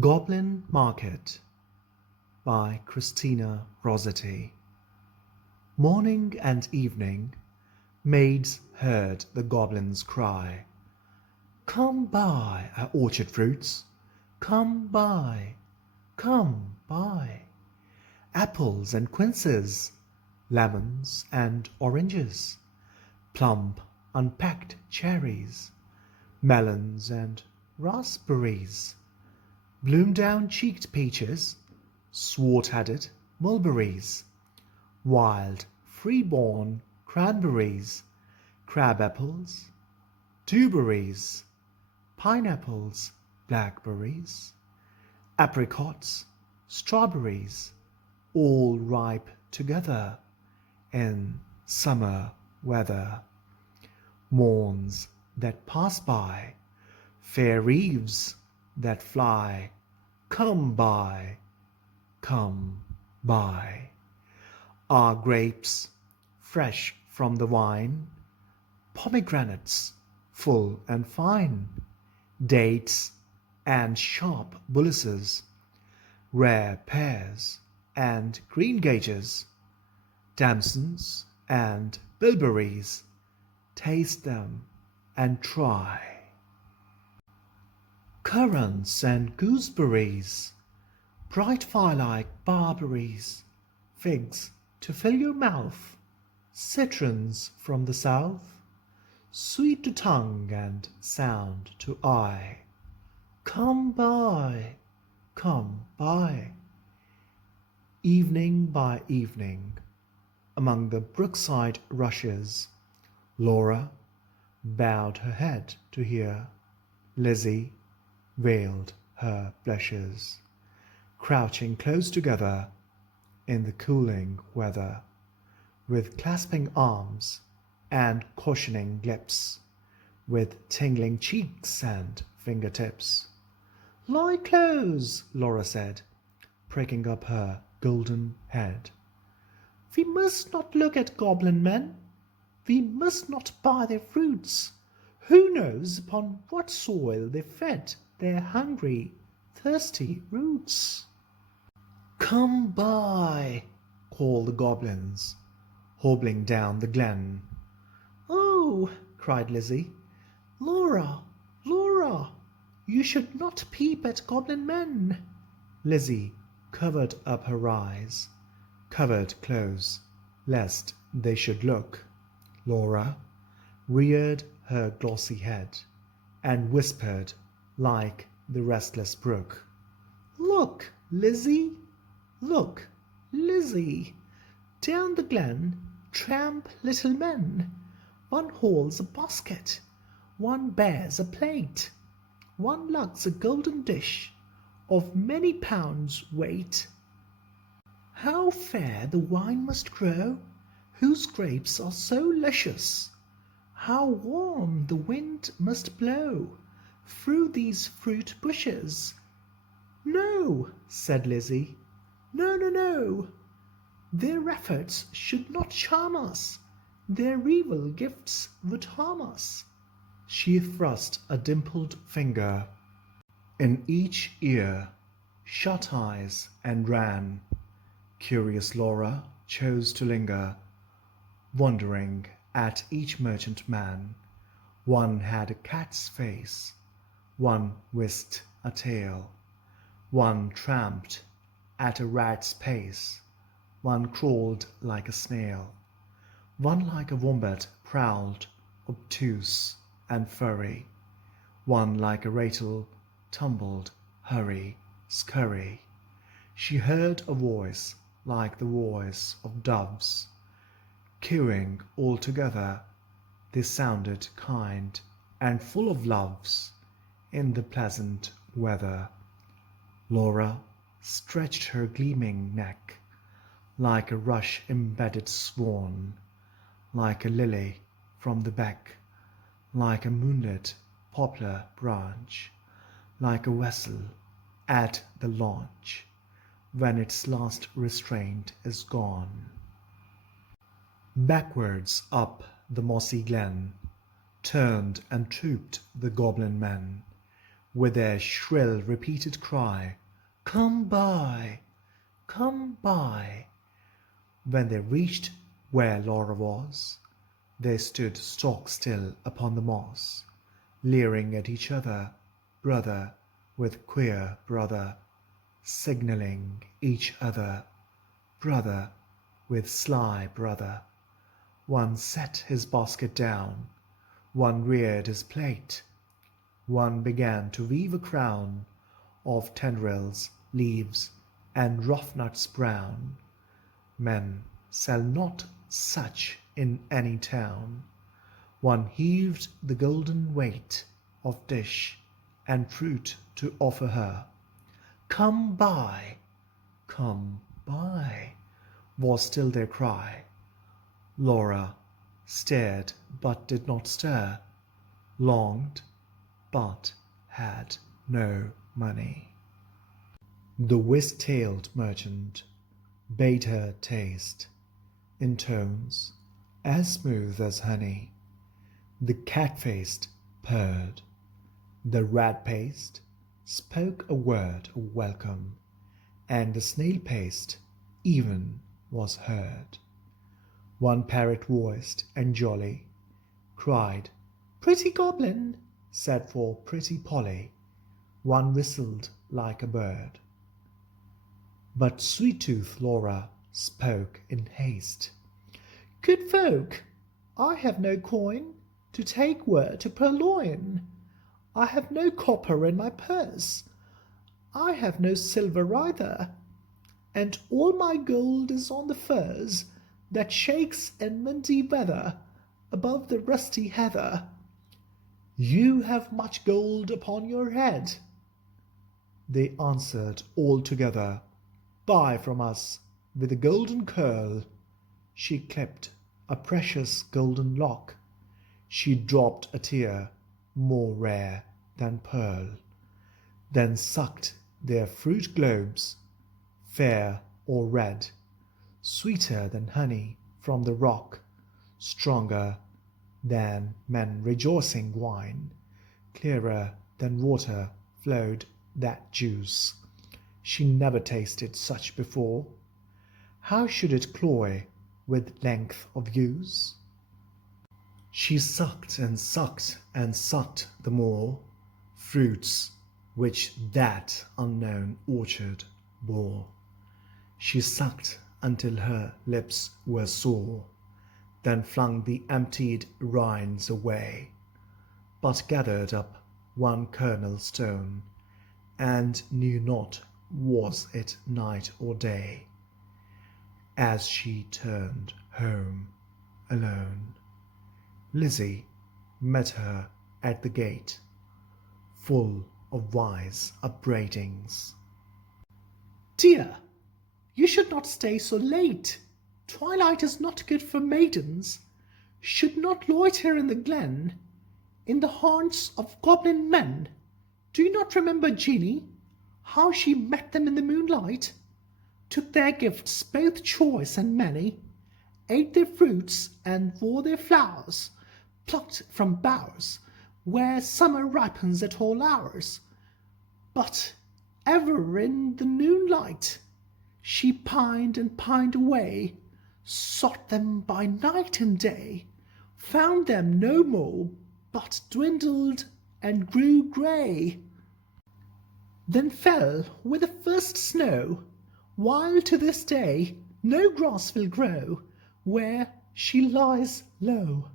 Goblin Market by Christina Rossetti. Morning and evening, maids heard the goblins cry, "Come buy our orchard fruits, come buy, come buy, apples and quinces, lemons and oranges, plump unpacked cherries, melons and raspberries, bloom-down-cheeked peaches, swart-headed mulberries, wild free-born cranberries, crab-apples, dewberries, pineapples, blackberries, apricots, strawberries, all ripe together in summer weather. Morns that pass by, fair eves that fly, come buy, come buy. Are grapes fresh from the vine, pomegranates full and fine, dates and sharp bullaces, rare pears and greengages, damsons and bilberries, taste them and try. Currants and gooseberries, bright fire-like barberries, figs to fill your mouth, citrons from the south, sweet to tongue and sound to eye. Come buy, come buy. Evening by evening, among the brookside rushes, Laura bowed her head to hear. Lizzie veiled her blushes, crouching close together in the cooling weather, with clasping arms and cautioning lips, with tingling cheeks and fingertips. "Lie close," Laura said, pricking up her golden head. "We must not look at goblin men. We must not buy their fruits. Who knows upon what soil they fed their hungry, thirsty roots?" "Come buy," called the goblins, hobbling down the glen. "Oh," cried Lizzie, "Laura, Laura, you should not peep at goblin men." Lizzie covered up her eyes, covered close, lest they should look. Laura reared her glossy head and whispered like the restless brook, "Look, Lizzie, look, Lizzie, down the glen tramp little men. One hauls a basket, one bears a plate, one lugs a golden dish of many pounds weight. How fair the wine must grow, whose grapes are so luscious! How warm the wind must blow through these fruit bushes!" "No," said Lizzie, "no, no, no. Their efforts should not charm us. Their evil gifts would harm us." She thrust a dimpled finger in each ear, shut eyes, and ran. Curious Laura chose to linger, wondering at each merchant man. One had a cat's face, one whisked a tail, one tramped at a rat's pace, one crawled like a snail, one like a wombat prowled, obtuse and furry, one like a ratel tumbled, hurry, scurry. She heard a voice like the voice of doves, cooing all together. They sounded kind and full of loves in the pleasant weather. Laura stretched her gleaming neck like a rush-embedded swan, like a lily from the beck, like a moonlit poplar branch, like a vessel at the launch when its last restraint is gone. Backwards up the mossy glen turned and trooped the goblin men, with their shrill repeated cry, "Come buy, come buy." When they reached where Laura was, they stood stock still upon the moss, leering at each other, brother with queer brother, signalling each other, brother with sly brother. One set his basket down, one reared his plate, one began to weave a crown of tendrils, leaves, and rough nuts brown. Men sell not such in any town. One heaved the golden weight of dish and fruit to offer her. "Come buy, come buy," was still their cry. Laura stared but did not stir, longed but had no money. The whisk-tailed merchant bade her taste, in tones as smooth as honey. The cat-faced purred, the rat-paced spoke a word of welcome, and the snail-paced even was heard. One parrot-voiced and jolly cried, "Pretty Goblin," said for pretty Polly. One whistled like a bird. But sweet-toothed Laura spoke in haste. "Good folk, I have no coin to take word to purloin. I have no copper in my purse, I have no silver either, and all my gold is on the furze that shakes in windy weather above the rusty heather. You have much gold upon your head." They answered all together, "Buy from us with a golden curl." She clipped a precious golden lock, she dropped a tear more rare than pearl, then sucked their fruit globes, fair or red, sweeter than honey from the rock, stronger than men rejoicing wine, clearer than water flowed that juice. She never tasted such before. How should it cloy with length of use? She sucked and sucked and sucked the more fruits which that unknown orchard bore. She sucked until her lips were sore, then flung the emptied rinds away, but gathered up one kernel stone, and knew not was it night or day, as she turned home alone. Lizzie met her at the gate, full of wise upbraidings. "Dear, you should not stay so late. Twilight is not good for maidens. Should not loiter in the glen, in the haunts of goblin men. Do you not remember Jeanie, how she met them in the moonlight, took their gifts both choice and many, ate their fruits and wore their flowers, plucked from bowers where summer ripens at all hours, but ever in the noonlight she pined and pined away, sought them by night and day, found them no more, but dwindled and grew grey, then fell with the first snow, while to this day no grass will grow where she lies low.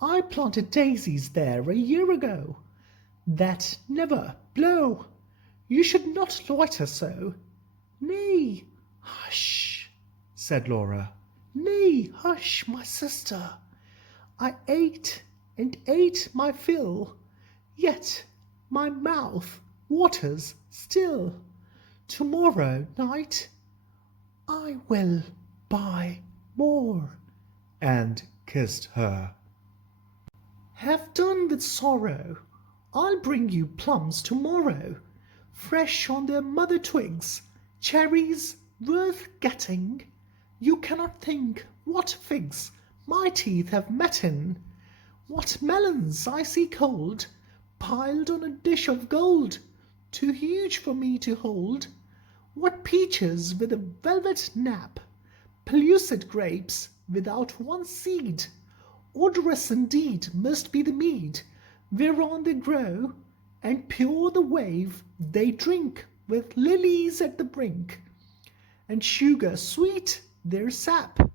I planted daisies there a year ago that never blow. You should not loiter so." "Nay, hush," said Laura. "Nay, hush, my sister. I ate and ate my fill, yet my mouth waters still. Tomorrow night I will buy more," and kissed her. "Have done with sorrow. I'll bring you plums tomorrow, fresh on their mother twigs, cherries worth getting. You cannot think what figs my teeth have met in, what melons icy cold, piled on a dish of gold, too huge for me to hold. What peaches with a velvet nap, pellucid grapes without one seed. Odorous indeed must be the mead whereon they grow, and pure the wave they drink with lilies at the brink, and sugar sweet their sap.